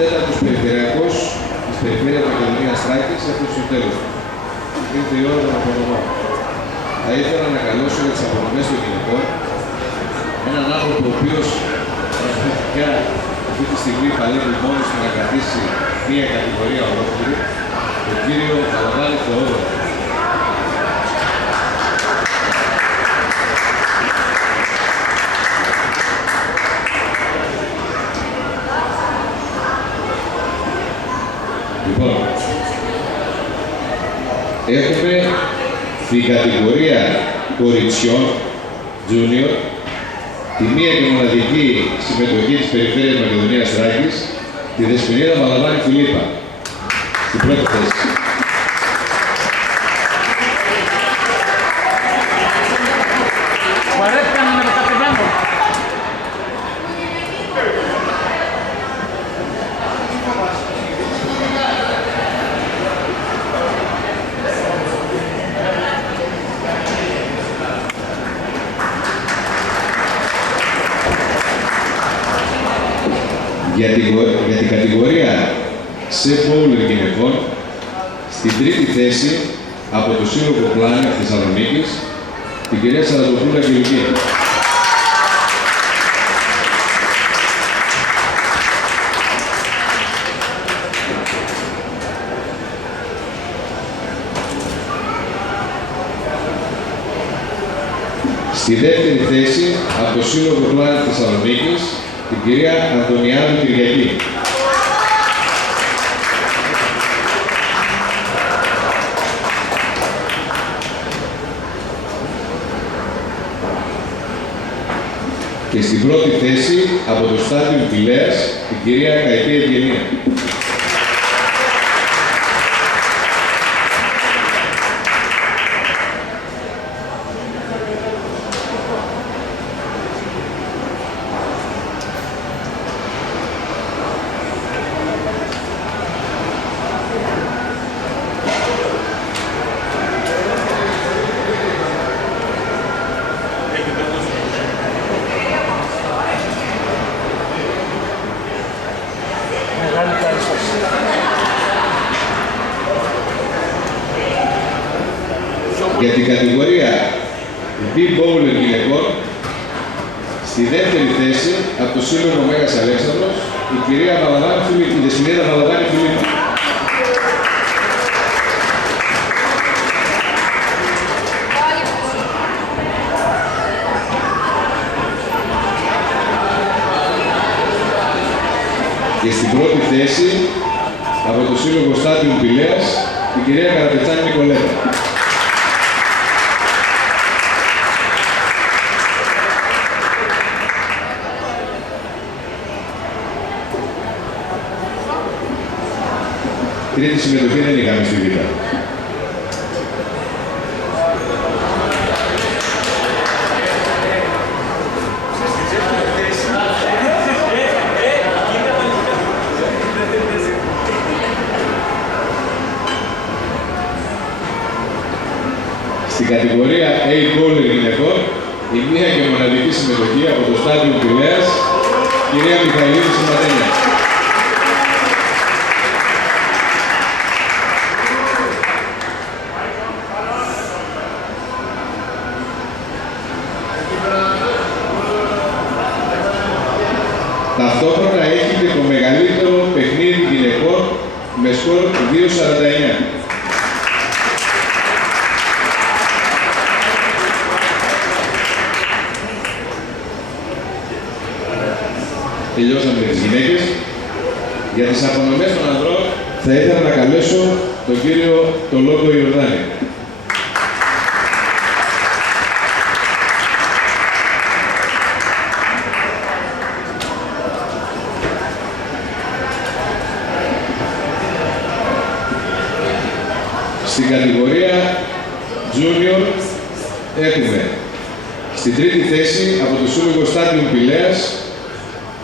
τέταρτος περιφερειακός της Περιφέρειας Μακεδονίας Θράκης έφτασε στο τέλος του. Ήρθε η ώρα των απονομών. Θα ήθελα να καλέσω για τις απονομές των γυναικών έναν άνθρωπο ο οποίος πραγματικά αυτή τη στιγμή παλεύει μόνος του να κρατήσει μία κατηγορία ολόκληρη, τον κύριο Καλαβάλη Θεόδωρο. Λοιπόν, έχουμε την κατηγορία κοριτσιών, junior, τη μία και μοναδική συμμετοχή της Περιφέρειας Μακεδονίας Θράκης, τη Δεσποινίδα Βαλαβάνη Φιλίππα, στην πρώτη θέση. Για την κατηγορία σε bowler γυναικών, στην τρίτη θέση από το Σύλλογο Πλάνια της Θεσσαλονίκης, την κυρία Σαραντοπούλα Αγγελική. Στη δεύτερη θέση από το Σύλλογο Πλάνια της Θεσσαλονίκης, την κυρία Αντωνιάδου Κυριακή. Και στην πρώτη θέση από το Στάδιο Πηλέας, την κυρία Καϊτή Ευγενία. Για την κατηγορία B-Bowler γυναικών, στη δεύτερη θέση από το Σύλλογο Μέγας Αλέξανδρος, η κυρία Βαλαβάνη Φιλίππα, η Δεσποινίδα Βαλαβάνη Φιλίππα. Και στην πρώτη θέση από το Σύλλογο Στάδιο Πηλέας, η κυρία Καραπετσάνη Νικολέτα. Τρίτη συμμετοχή δεν είχαμε στη Β'. Στην κατηγορία A-Bowler γυναικών, η μία και μοναδική συμμετοχή από το Στάδιο Πηλέας, κυρία Μιχαηλίδου Σηματένια. Ταυτόχρονα έχει και το μεγαλύτερο παιχνίδι γυναικών με σκορ 2-49. Τελειώσαμε με τις γυναίκες. Για τις απονομές των ανδρών θα ήθελα να καλέσω τον κύριο Τολόκο Ιορδάνη. Στην κατηγορία Junior έχουμε στην τρίτη θέση από το Σύλλογο Στάδιο Πηλέας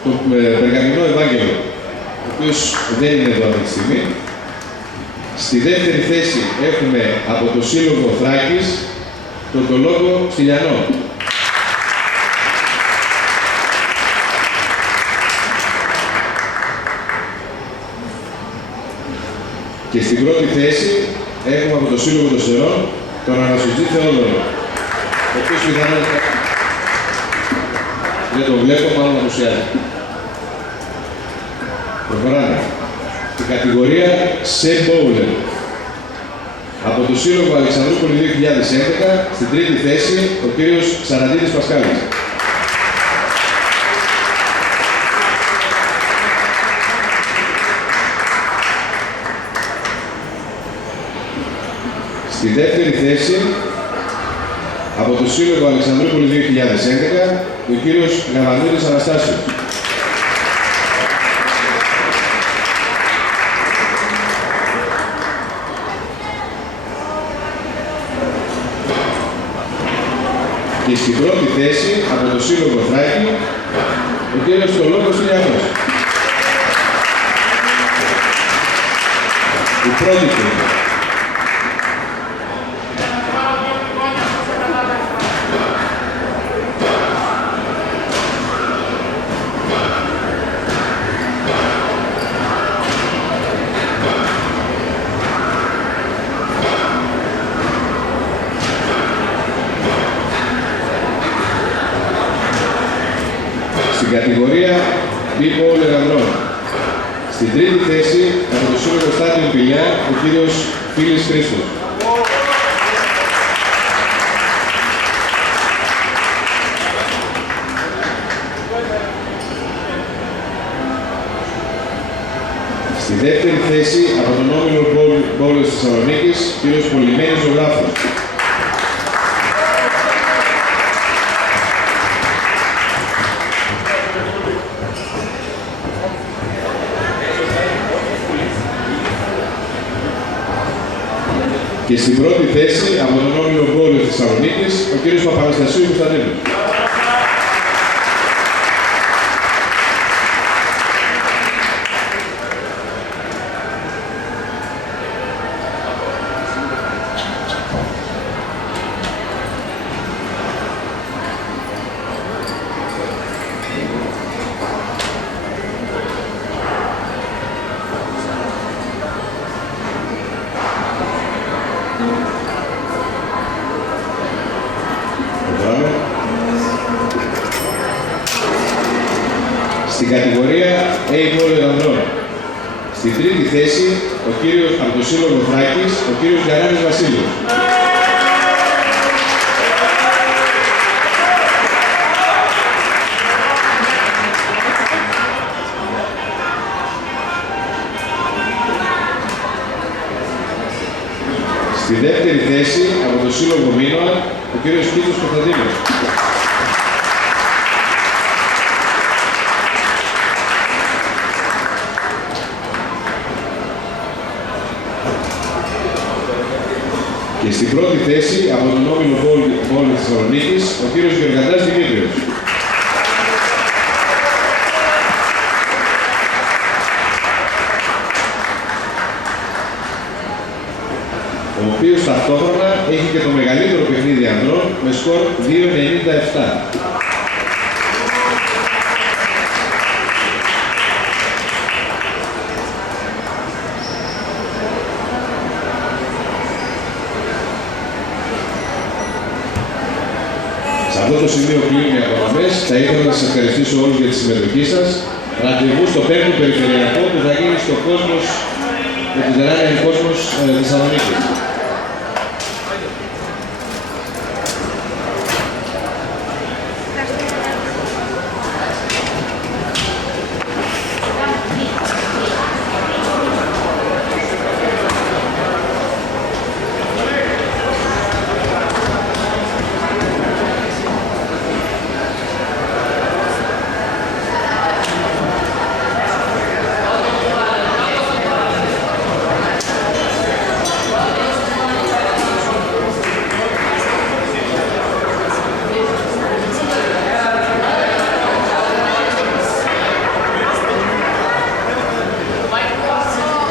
τον Περγαμηνό Ευάγγελο, ο οποίος δεν είναι εδώ αυτή τη στιγμή. Στη δεύτερη θέση έχουμε από το Σύλλογο Θράκης τον Τολόκο Στυλιανό. Και στην πρώτη θέση έχουμε από το Σύλλογο των Σερών τον Ανασουτζή Θεόδωρο, ο οποίος πιθανόν δεν τον βλέπω, μάλλον απουσιάζει. Προχωράμε. Στην κατηγορία σε Bowler. Από το Σύλλογο Αλεξανδρούπολη 2011, στην τρίτη θέση, ο κύριος Σαραντίδης Πασκάλης. Στη δεύτερη θέση, από το Σύλλογο Αλεξανδρούπολη 2011, ο κύριος Γαβανίδης Αναστάσιος. Και στην πρώτη θέση, από το Σύλλογο Θράκη, ο κύριος Τολόκος Τηλιανός. Η πρώτη του. Στην κατηγορία B-Bowler ανδρών. Στην τρίτη θέση, από το Σύλλογο Στάδιο Πηλιά, ο κύριος Φίλης Χρήστος. Στη δεύτερη θέση, από τον Όμιλο Bowler της Θεσσαλονίκης, ο κύριος Πολυμένης Ζωγράφος. Και στην πρώτη θέση, από τον Όμιλο Bowler της Θεσσαλονίκης, ο κύριος Παπαναστασίου Κωνσταντίνου. Στην κατηγορία A-Bowler ανδρών. Στην τρίτη θέση, ο κύριος από το Σύλλογο Θράκης, ο κύριος Γιαράνης Βασίλειος. Στη δεύτερη θέση, από το Σύλλογο Μίνωα, ο κύριος Κίτος Κωνσταντίνος. Και στην πρώτη θέση, από τον Όμιλο Bowler της Θεσσαλονίκης, ο κύριος Γεωργαντάς Δημήτριος. Ο οποίος ταυτόχρονα έχει και το μεγαλύτερο παιχνίδι ανδρών με σκορ 2.97. Σε αυτό το σημείο κλείνει οι αποδομές. Θα ήθελα να σας ευχαριστήσω όλους για τη συμμετοχή σας. Ραντεβού στο 5ο Περιφερειακό που θα γίνει στο Κόσμος, με την τεράστια Κόσμος Θεσσαλονίκης.